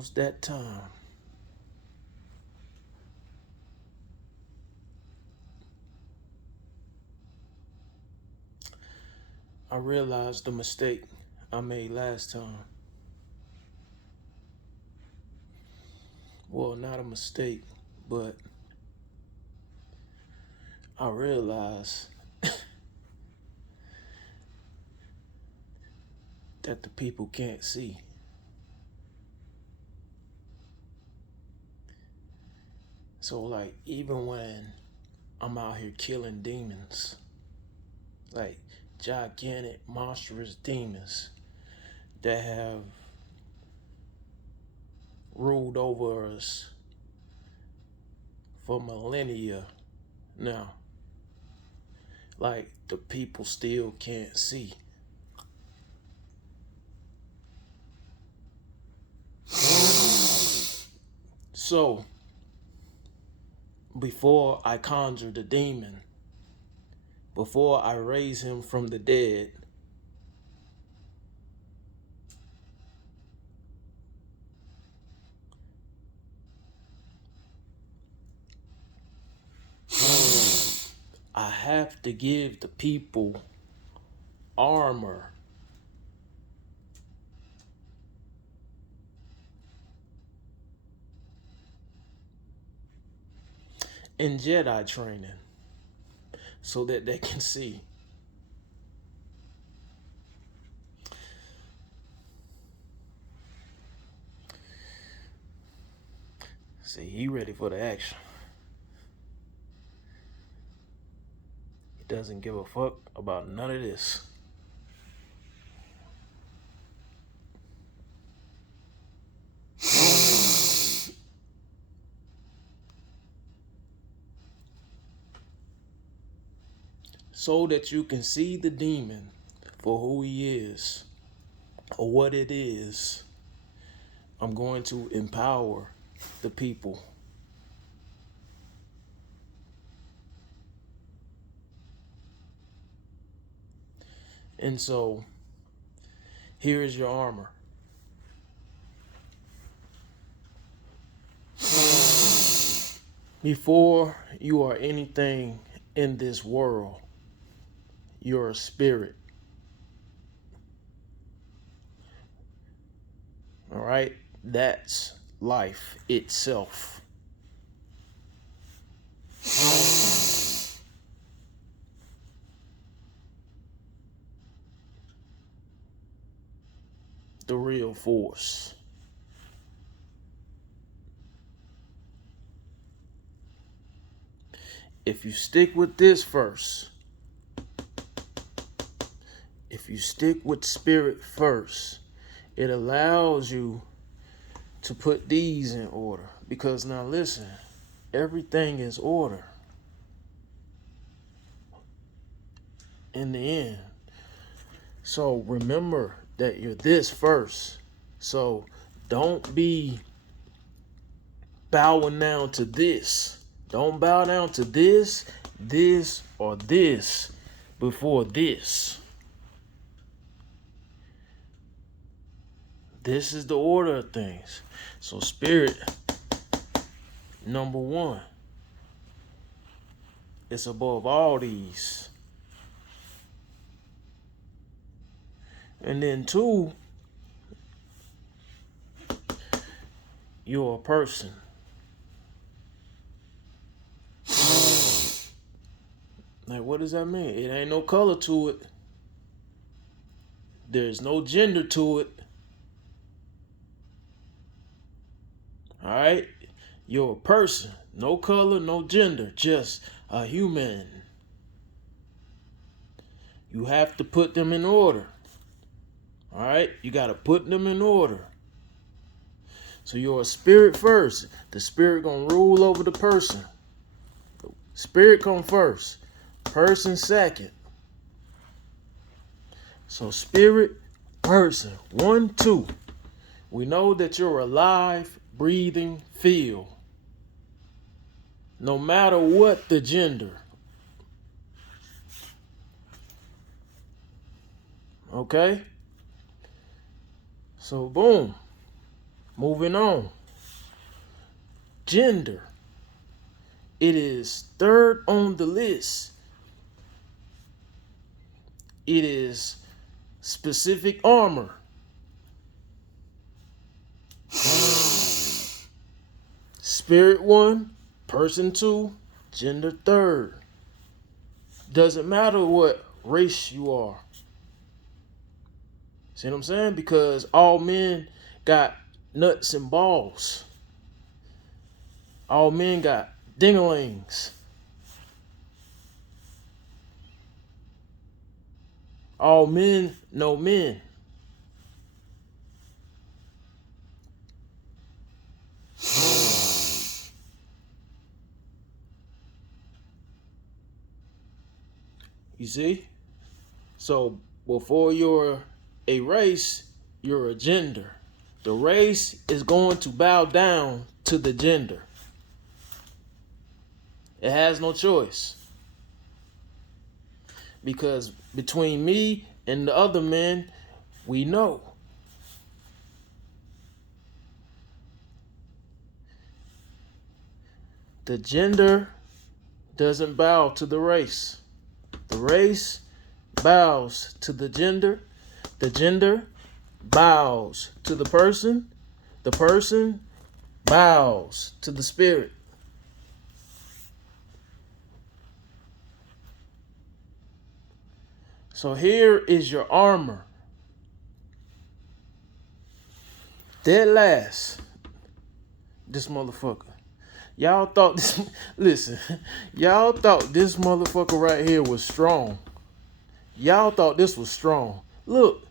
almost that time. I realized the mistake I made last time. Well, not a mistake, but I realized that the people can't see. So, like, even when I'm out here killing demons, like gigantic, monstrous demons that have ruled over us for millennia now, like, the people still can't see. So, before I conjure the demon, before I raise him from the dead, I have to give the people armor. In Jedi training so that they can see. See, he ready for the action. He doesn't give a fuck about none of this. So that you can see the demon for who he is or what it is, I'm going to empower the people. And so, here is your armor. Before you are anything in this world, you're a spirit. All right? That's life itself. The real force. If you stick with this first, if you stick with spirit first, it allows you to put these in order. Because now listen, everything is order in the end. So remember that you're this first. So don't be bowing down to this. Don't bow down to this, or this before this. This is the order of things. So spirit, number one, it's above all these. And then two, you're a person. Like, what does that mean? It ain't no color to it. There's no gender to it. All right? You're a person. No color, no gender. Just a human. You have to put them in order. All right? You got to put them in order. So you're a spirit first. The spirit going to rule over the person. Spirit come first. Person second. So spirit, person. 1, 2. We know that you're alive, breathing, feel. No matter what the gender. Okay? So boom. Moving on. Gender. It is third on the list. It is specific armor. Spirit 1, person 2, gender 3rd. Doesn't matter what race you are. See what I'm saying? Because all men got nuts and balls. All men got dinglings. All men know men. You see? So before you're a race, you're a gender. The race is going to bow down to the gender. It has no choice. Because between me and the other men, we know. The gender doesn't bow to the race. The race bows to the gender. The gender bows to the person. The person bows to the spirit. So here is your armor. Dead last. This motherfucker. Y'all thought this, listen, y'all thought this motherfucker right here was strong. Y'all thought this was strong. Look,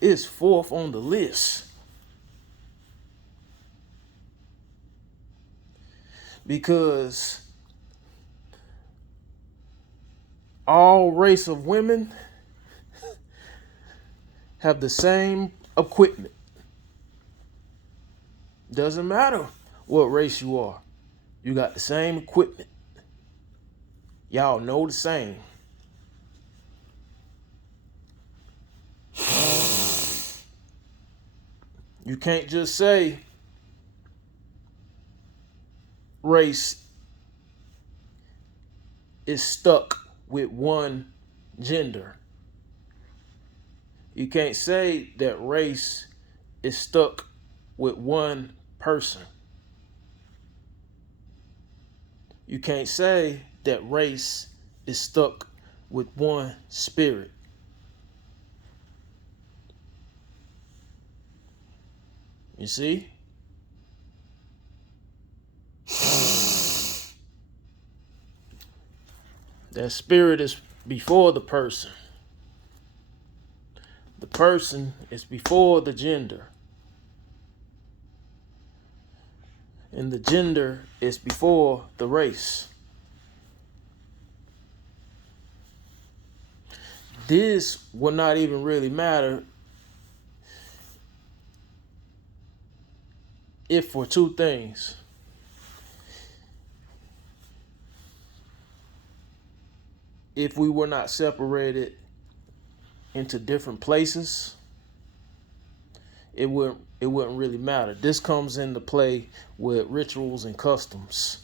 it's 4th on the list. Because all race of women have the same equipment. Doesn't matter what race you are. You got the same equipment. Y'all know the same. You can't just say race is stuck with one gender. You can't say that race is stuck with one person. You can't say that race is stuck with one spirit. You see? That spirit is before the person. The person is before the gender. And the gender is before the race. This will not even really matter if for two things. If we were not separated into different places, it wouldn't really matter. This comes into play with rituals and customs.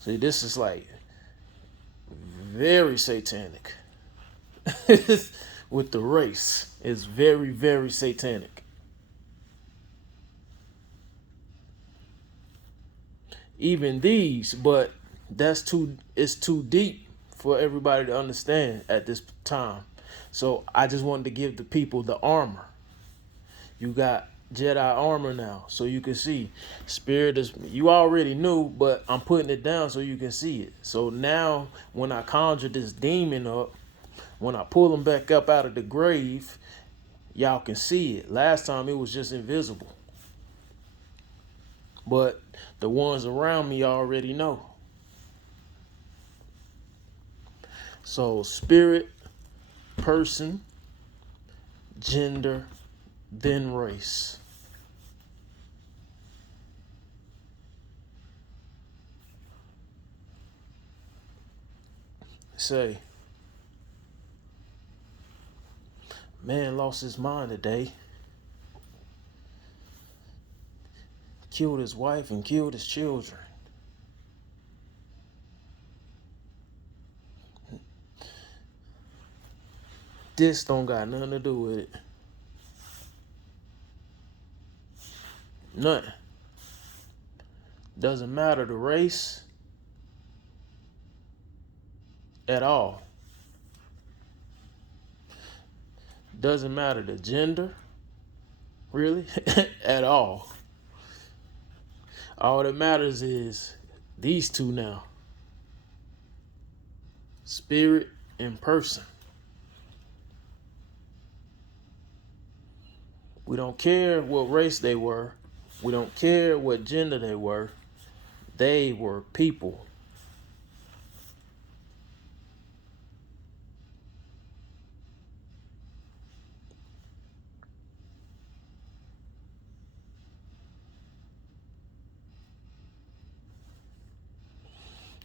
See, this is like very satanic. With the race, it's very, very satanic. Even these, but it's too deep for everybody to understand at this time. So I just wanted to give the people the armor. You got Jedi armor now, so you can see. Spirit is, you already knew, but I'm putting it down so you can see it. So now when I conjure this demon up, when I pull him back up out of the grave, y'all can see it. Last time it was just invisible. But the ones around me already know. So spirit, person, gender, then race. Say, man lost his mind today. killed his wife and killed his children. This don't got nothing to do with it. Nothing. Doesn't matter the race at all. Doesn't matter the gender, really, at all. All that matters is these two now. Spirit and person. We don't care what race they were. We don't care what gender they were. They were people.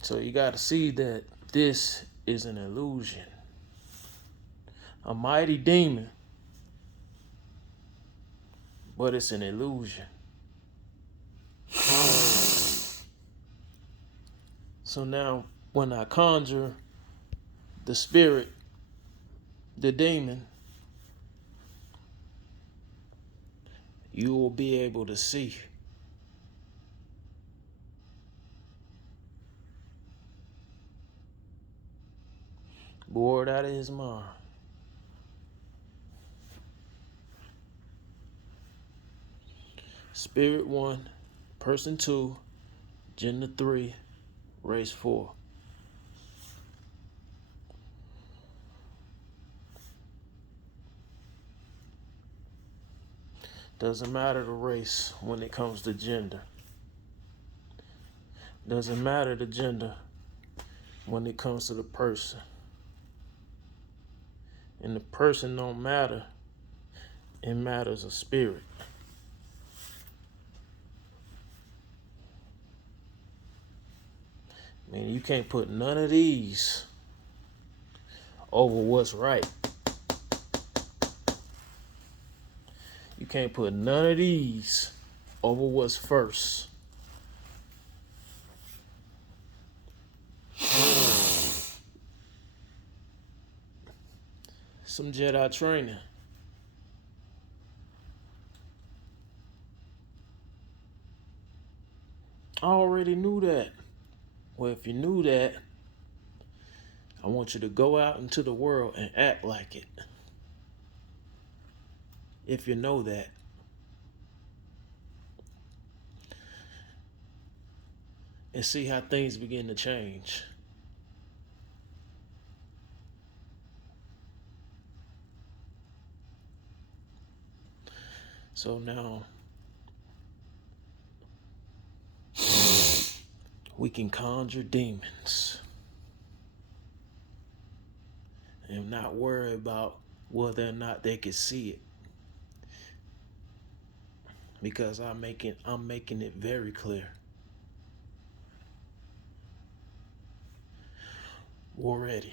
So you got to see that this is an illusion. A mighty demon, but it's an illusion. So now when I conjure the spirit, the demon, you will be able to see. Bored out of his mind. Spirit 1, person 2, gender 3, race 4. Doesn't matter the race when it comes to gender. Doesn't matter the gender when it comes to the person. And the person don't matter. It matters a spirit. Man, you can't put none of these over what's right. You can't put none of these over what's first. Some Jedi training. I already knew that. Well, if you knew that, I want you to go out into the world and act like it. If you know that. And see how things begin to change. So now we can conjure demons and not worry about whether or not they can see it. Because I'm making it very clear. War ready.